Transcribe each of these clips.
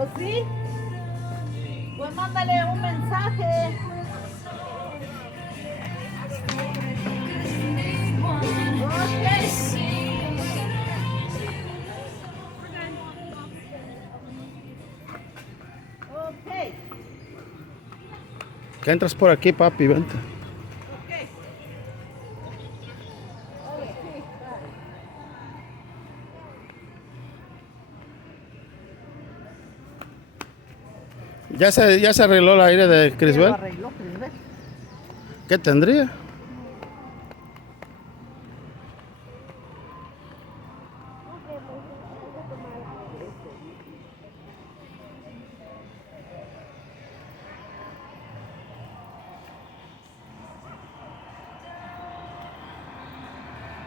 ¿O sí? Pues mándale un mensaje. Ok. Que entras por aquí, papi, vente. Ya se arregló el aire de Ya lo Crisbel. arregló, Crisbel. ¿Qué tendría?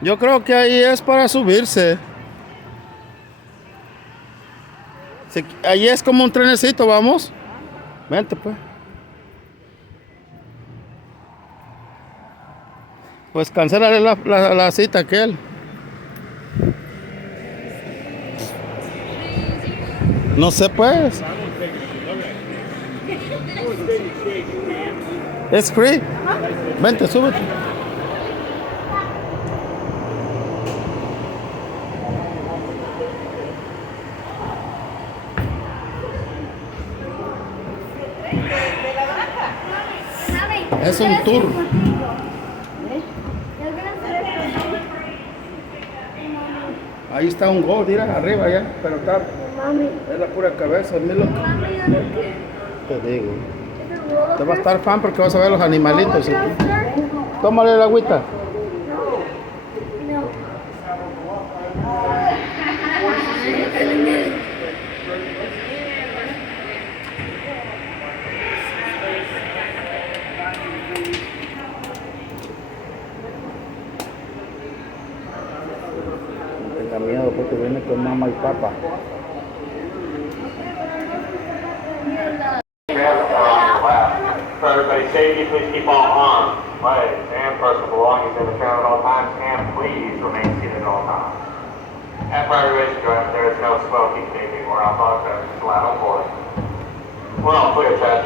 Yo creo que ahí es para subirse. Ahí es como un trenecito, vamos. Vente, pues. Pues cancélale la cita a aquel. No sé, pues. Es free. Vente, súbete. Es un tour. Ahí está un go, mira, arriba ya, pero está. Es la pura cabeza, mira. Te digo. Te va a estar fan porque vas a ver los animalitos. Tómale la agüita. No tenga miedo porque viene con mamá y papá. For everybody's safety, please keep all arms, legs, and personal belongings in the trailer at all times, and please remain seated at all times. At private race drive, there is no smoking, vaping, or alcohol beverages allowed on board. We're all clear, Chad.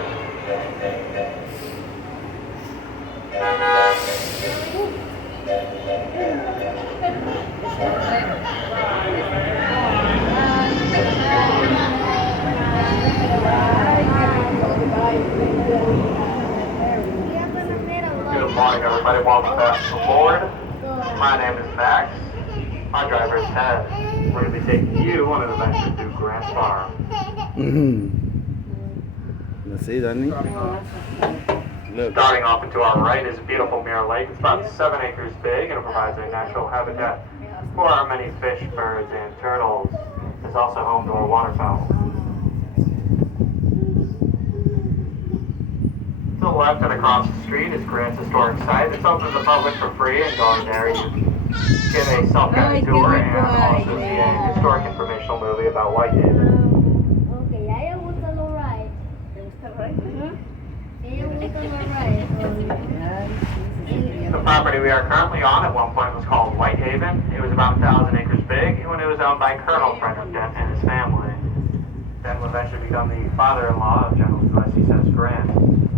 Good morning, everybody. Welcome back aboard. My name is Max. My driver is Ted. We're going to be taking you on an adventure through Grant Farm. See, Danny? Look. Starting off and to our right is a beautiful Mirror Lake. It's about 7 acres big and it provides a natural habitat for our many fish, birds, and turtles. It's also home to our waterfowl. To the left and across the street is Grant's historic site. It's open to the public for free, and going there you get a self-guided tour and also see a historic informational movie about Whitehaven. Okay, a ella gusta los rides. ¿Te gusta el ride? Ella gusta los rides. The property we are currently on at one point was called Whitehaven. It was about 1,000 acres big when it was owned by Colonel Frederick Dent and his family. Dent would eventually become the father-in-law of General Ulysses S. Grant.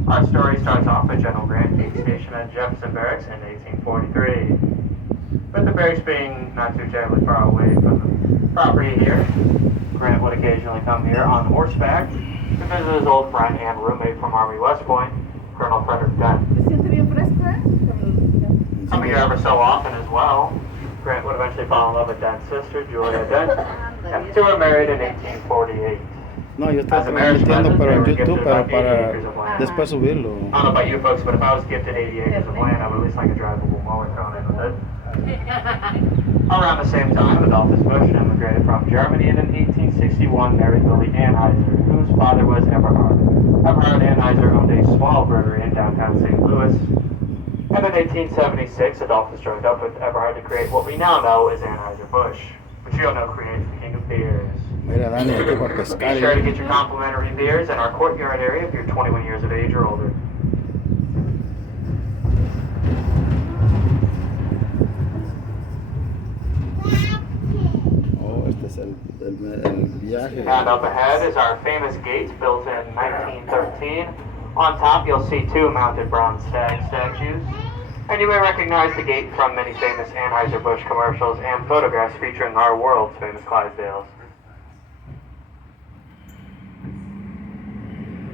Our story starts off with General Grant being stationed at Jefferson Barracks in 1843. With the barracks being not too terribly far away from the property here, Grant would occasionally come here on horseback to visit his old friend and roommate from Army West Point, Colonel Frederick Dent. ¿Te sientes bien fresca? Coming here ever so often as well. Grant would eventually fall in love with Dent's sister, Julia Dent, and the two were married in 1848. No, yo estaba transmitiendo pero en YouTube, pero para después subirlo. I don't know about you folks, but if I was gifted 80 acres of land, I would at least like a drivable mower thrown in with it. Around the same time, Adolphus Busch immigrated from Germany and in 1861 married Lily Anheuser, whose father was Eberhard. Eberhard Anheuser owned a small brewery in downtown St. Louis. And in 1876, Adolphus joined up with Eberhard to create what we now know as Anheuser-Busch, which you'll know creates the king of beers. Mira, Dani, aquí para Be pescar. sure to get your complimentary beers in our courtyard area if you're 21 years of age or older. Oh, Este es el viaje. And up ahead is our famous gate built in 1913. On top, you'll see two mounted bronze stag statues. And you may recognize the gate from many famous Anheuser-Busch commercials and photographs featuring our world's famous Clydesdales.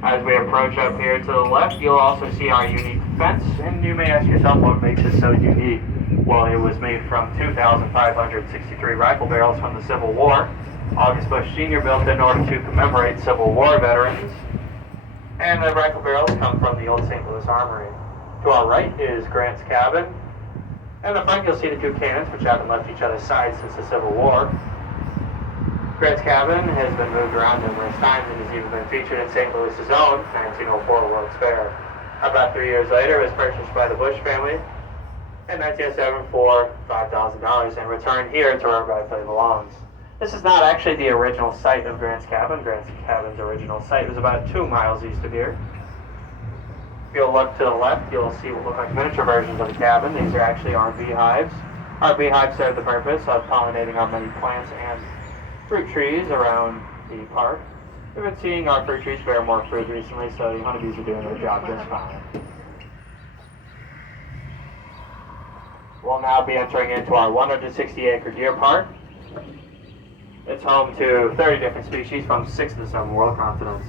As we approach up here to the left, you'll also see our unique fence, and you may ask yourself what makes it so unique. Well, it was made from 2,563 rifle barrels from the Civil War. August Busch Sr. built it in order to commemorate Civil War veterans. And the rifle barrels come from the old St. Louis Armory. To our right is Grant's cabin. And in the front you'll see the two cannons, which haven't left each other's sides since the Civil War. Grant's cabin has been moved around numerous times and has even been featured in St. Louis's own 1904 World's Fair. About 3 years later, it was purchased by the Busch family in 1907 for $5,000 and returned here to where it rightfully belongs. This is not actually the original site of Grant's cabin. Grant's cabin's original site was about 2 miles east of here. If you'll look to the left, you'll see what look like miniature versions of the cabin. These are actually our beehives. Our beehives serve the purpose of pollinating our many plants and fruit trees around the park. We've been seeing our fruit trees bear more fruit recently, so the honeybees are doing their job just fine. We'll now be entering into our 160-acre deer park. It's home to 30 different species from 6 of the 7 world continents.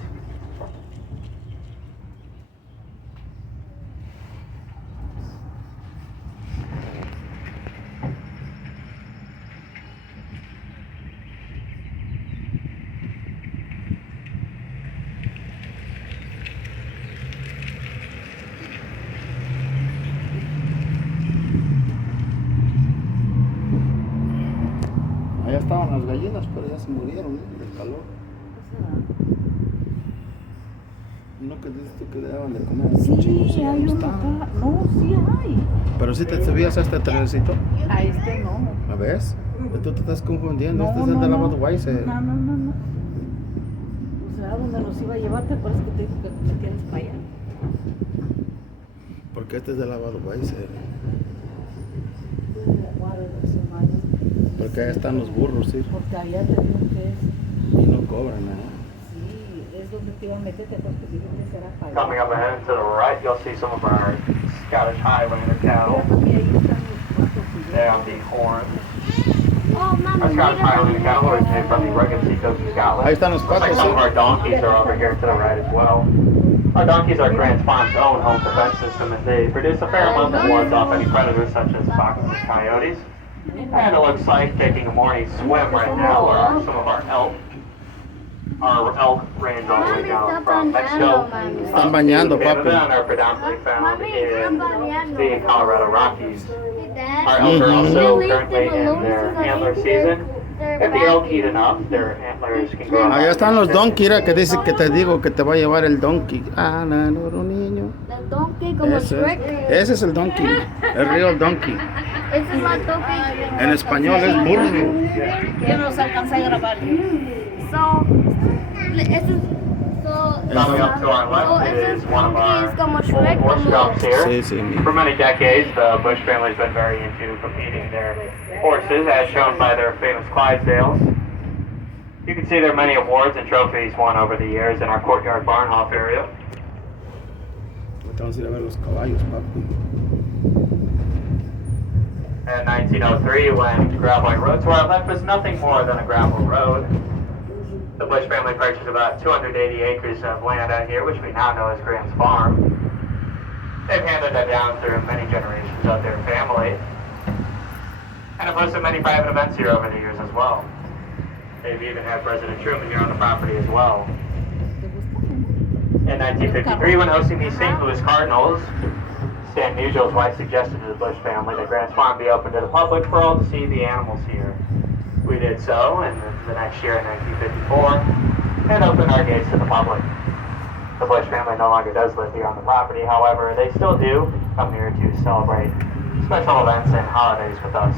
Allá estaban las gallinas, pero ya se murieron, del calor. ¿Y no que dices tú que le daban de comer a los chinos? Sí, Ya hay no uno están. acá. No, sí hay. Pero si te subías a este trencito, A este no. ¿a ves? Tú te estás confundiendo, No, este es el no, de la no. Budweiser. No. O sea, ¿dónde nos iba a llevar? ¿Te acuerdas que te dijo que te metieras para allá? Porque este es de la Budweiser. Porque ahí están los burros, sí. Porque allá te digo que es. Y no cobran nada. Sí, es donde te iba a meter. ¿Te acuerdas que te dije que será para allá? Coming up ahead and to the right, you'll see some of our Scottish Highlander cattle. Y ahí están los cuatro There on the horns. Oh, Mama, Our Scottish Highlander cattle originated from the rugged seacoast of Scotland. Ahí están los Looks like patos, some of sí. our donkeys are over here to the right as well. Our donkeys are Grant's Farm's own home defense system, and they produce a fair amount that wards off any predators such as foxes and coyotes. And it looks like taking a morning swim right now are some of our elk. Our elk range all the way down from Mexico Están bañando, Canada papi. and are predominantly found Mommy, in están bañando. the Colorado Rockies. Hey, Dad. Our elk are also Leave them currently in alone their so that antler they're- season. they're If the elk back. eat enough, their antlers can grow. Allá están los donkey, mira, que dice que te digo que te va a llevar el donkey. Ah, no, no, niño. The donkey como Shrek. Ese es el donkey, el real donkey. Ese es el donkey. En español es burro. Yo no se alcanza a grabar. So, ese es... So, Coming up to our so left ese is one of donkey our es como old Shrek, horse como... jumps here. Sí, sí. For many decades, the Busch family's been very into competing their horses, as shown by their famous Clydesdales. You can see there are many awards and trophies won over the years in our courtyard Barnhof area. Vamos a ir a ver los caballos, papi. In 1903, when gravel road to our left was nothing more than a gravel road, the Busch family purchased about 280 acres of land out here, which we now know as Grant's Farm. They've handed that down through many generations of their family, and have hosted many private events here over the years as well. They've even had President Truman here on the property as well. In 1953, when hosting the St. Louis Cardinals, Stan Musial's wife suggested to the Busch family that Grant's Farm be open to the public for all to see the animals here. We did so, and the next year in 1954, and opened our gates to the public. The Busch family no longer does live here on the property, however, they still do come here to celebrate special events and holidays with us.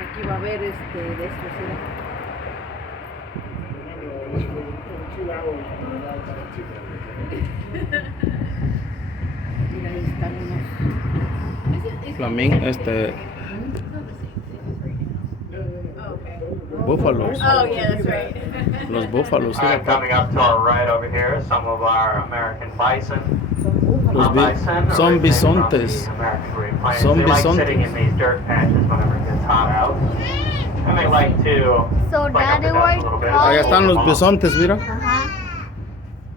Aquí va a haber de estos, ¿sí? Mira, ahí están unos. Búfalos. Oh, yeah, that's right. Los búfalos, sí, Alright, papá. coming up to our right over here is some of our American bison. Los Bison son originate from bisontes. the American Great Plains. Son They like bisontes. sitting in these dirt patches whenever it gets hot out. And they like to So wake up Daddy the dust a little bit. Allá están los bisontes, mira.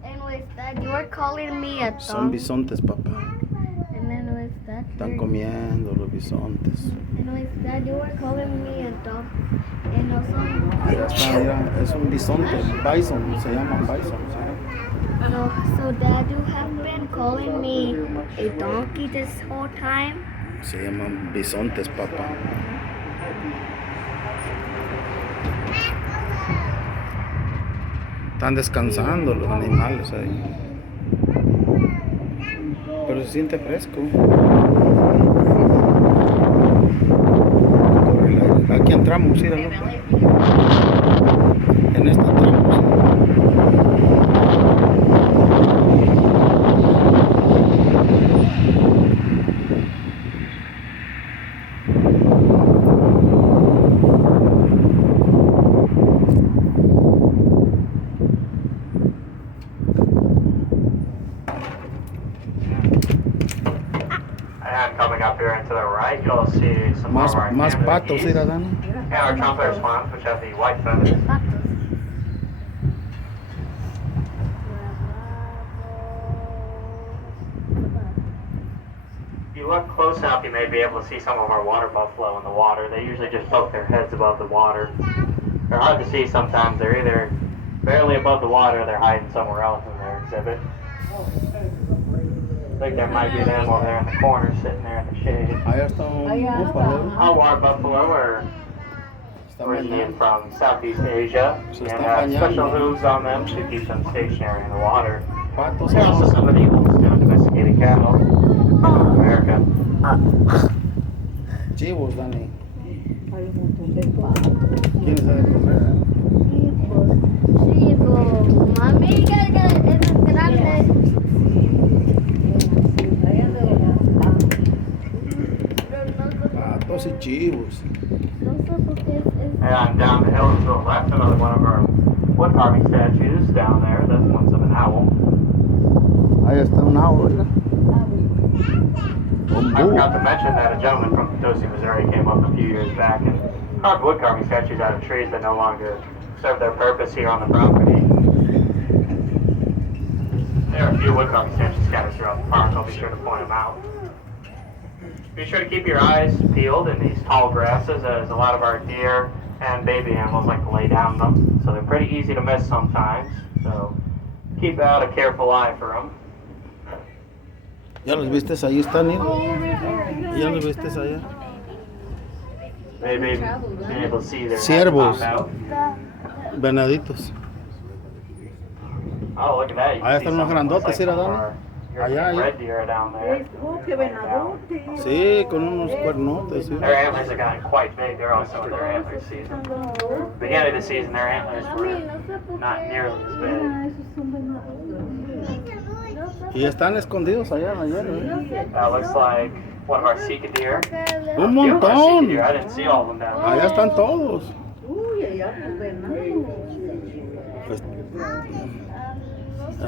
And with that, you were calling me a Son dog. bisontes, papá. And then with that, Están comiendo los bisontes. and with that, you were calling me a dog. And also, Allá está, mira, es un bisonte, bison, se llaman bison. ¿sí? so Dad, you have been calling me a donkey this whole time. Se llaman bisontes, papá. Están descansando los animales ahí. Pero se siente fresco. Corre el aire. Aquí entramos, sí, ¿no? En esta entramos. And coming up here and to the right, you'll see some Más, of our más Canada patos, geese sí, Dani. and our trumpeter swans, which have the white feathers. If you look close enough, you may be able to see some of our water buffalo in the water. They usually just poke their heads above the water. They're hard to see sometimes. They're either barely above the water or they're hiding somewhere else in their exhibit. I think there might be an animal there in the corner sitting there in the shade. Allá está un búfalo. Our water buffalo are Está originating bañando. from Southeast Asia Se and está have bañando. special hooves on them to keep them stationary in the water. Patos. There are also some of the most domesticated cattle in North America. Chivos, Dani. Hay un montón de patos. ¿Quién sabe comer? Sí, pues, mami, que es grande. Ahí anda doña. Patos y chivos. No sé por qué es. And down the hill to the left, another one of our wood carving statues down there. That's one's of an owl. Ahí está un agua, ¿verdad? Un I forgot búho. to mention that a gentleman from Potosi, Missouri came up a few years back and carved wood carving statues out of trees that no longer serve their purpose here on the property. There are a few wood carving statues scattered throughout the park. I'll be sure to point them out. Be sure to keep your eyes peeled in these tall grasses, as a lot of our deer and baby animals like to lay down them. So they're pretty easy to miss sometimes. So keep out a careful eye for them. ¿Ya los viste? Ahí están, mira. ¿Ya los viste allá? Maybe being able to see their heads Ciervos. pop out. Venaditos. Oh, look at that. You Allá can see están unos some of grandotes, some mira, of Dani. our Allá, European allá. red deer down there. Oh, qué venadote. Sí, con unos cuernotes, sí. Their antlers have gotten quite big. They're also in their antler season. Beginning of the season, their antlers were not nearly as big. Ah, esos son venados. Y están escondidos allá, allá, ¿eh? That looks like one of our Sika deer. Un Few of our Sika montón. deer. I didn't see all of them down there. Allá están todos. Uy, allá pues venados. Pues,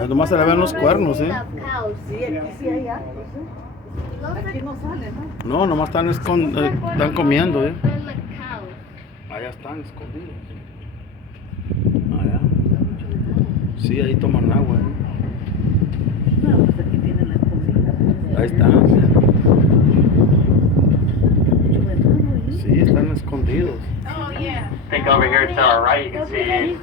nomás se le ven los cuernos, ¿eh? Sí, aquí sí hay hartos, ¿eh? Aquí no sale, ¿no? No, nomás están comiendo, ¿eh? Allá están escondidos. Allá. Sí, ahí toman agua, ¿eh? No, pues aquí tienen la comida. Ahí están. Mucho venado, ¿eh? Sí, están escondidos. I think over here to our right, you can see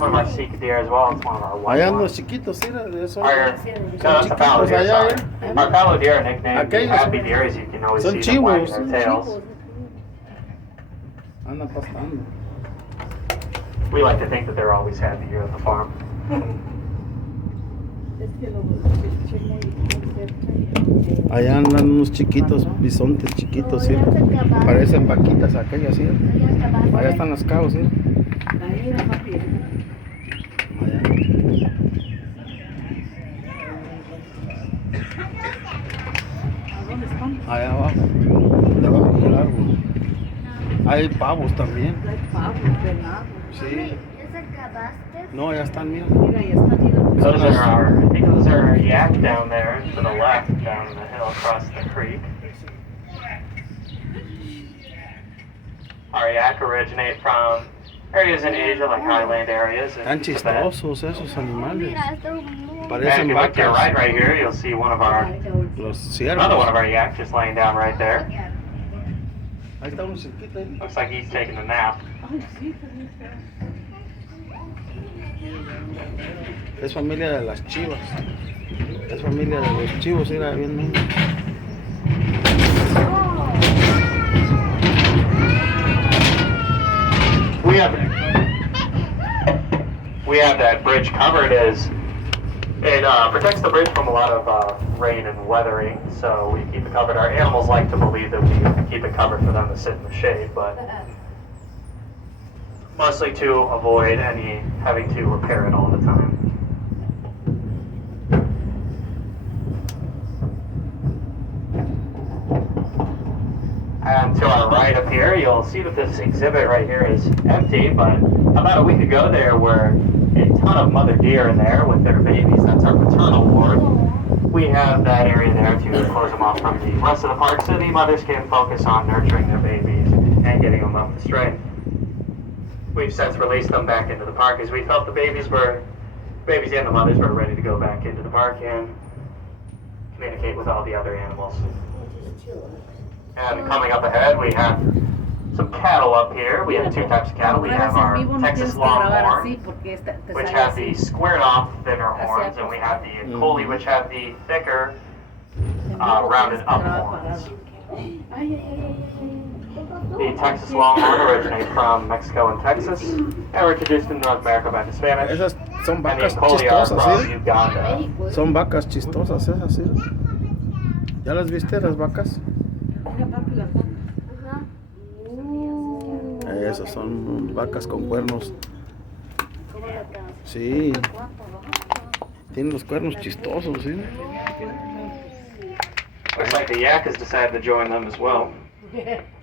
one of our Sika deer as well. It's one of our white Allá ones. los chiquitos, sí, de esos. Our, no, that's a fallow deer, allá, sorry. Our fallow deer are nicknamed the Aquellos happy deer, as you can always son see them wagging chivos. their tails. Andan pastando. We like to think that they're always happy here at the farm. Es que lo eché muy cerca. Allá andan unos chiquitos, bisontes chiquitos, sí. Parecen vaquitas aquellas, sí. Allá están las cabos, sí. Ahí era papi. Allá. ¿A dónde están? Allá abajo, debajo del árbol. Hay pavos también. Hay pavos, venados. Sí. ¿Ya acabaste? No, ya están, mira. Mira, ya están, mira. Those are our, I think those are our yak down there to the left, down the hill across the creek. Our yak originate from areas in Asia, like highland areas. Están chistosos esos animales. Mira, esto es muy... And if Parecen you look to your vacas. right here, you'll see one of our, Los another one ciervos. of our yak just laying down right there. Ahí está uno cerquita. Ahí. Looks like he's taking a nap. Ay, sí, también. Es familia de las chivas. Es familia de los chivos, mira, bien. We have that bridge covered as it protects the bridge from a lot of rain and weathering, so we keep it covered. Our animals like to believe that we keep it covered for them to sit in the shade, but mostly to avoid any having to repair it all the time. And to our right up here, you'll see that this exhibit right here is empty, but about a week ago there were a ton of mother deer in there with their babies. That's our maternal ward. We have that area there to close them off from the rest of the park so the mothers can focus on nurturing their babies and getting them up the straight. We've since released them back into the park as we felt the babies and the mothers were ready to go back into the park and communicate with all the other animals. And coming up ahead, we have some cattle up here. We have two types of cattle. We have our Texas Longhorn, which have the squared off thinner horns, and we have the Collie, which have the thicker rounded up horns. The Texas Longhorn originate from Mexico and Texas, and were introduced in North America by the Spanish. Esas son And the vacas Collie are chistosas, from ¿sí? Uganda. Son vacas chistosas esas, ¿sí? ¿Ya las viste, las vacas? Mira, papi, las vacas. Ajá. Esas son vacas con cuernos. ¿Cómo la tengo? Sí, tienen los cuernos chistosos, ¿sí? Looks like the yak has decided to join them as well.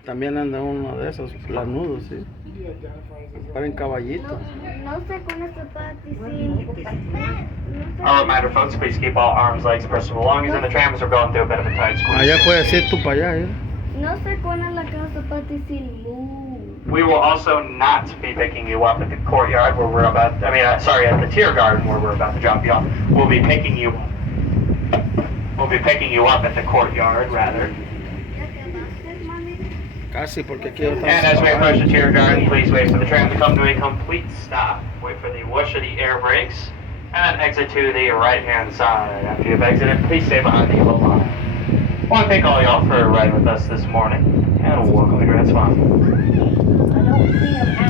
También anda uno de esos planudos, ¿sí? Parecen caballitos. No sé con esta parte, sí. A reminder, folks, please keep all arms, legs, and personal belongings in the trams. We're going through a bit of a tight squeeze. Allá puedes ir tú para allá, ¿eh? No sé con la casa parte sin luz. We will also not be picking you up at the courtyard where we're about, at the tier garden where we're about to drop you off. We'll be picking you up at the courtyard, rather. ¿Ya acabaste, mami? Casi, porque aquí ya And as we estamos. approach the tier garden, please wait for the tram to come to a complete stop. Wait for the whoosh of the air brakes, and then exit to the right-hand side. After you've exited, please stay behind the yellow line. I want to thank all y'all for riding with us this morning, and welcome to Grand Spa.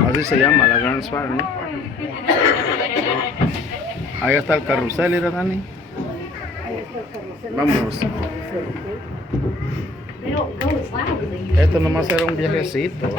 Así se llama, la Grand Spa, ¿eh? Ahí está el carrusel, ¿era, Dani? Vámonos. Esto nomás era un viajecito, ¿eh?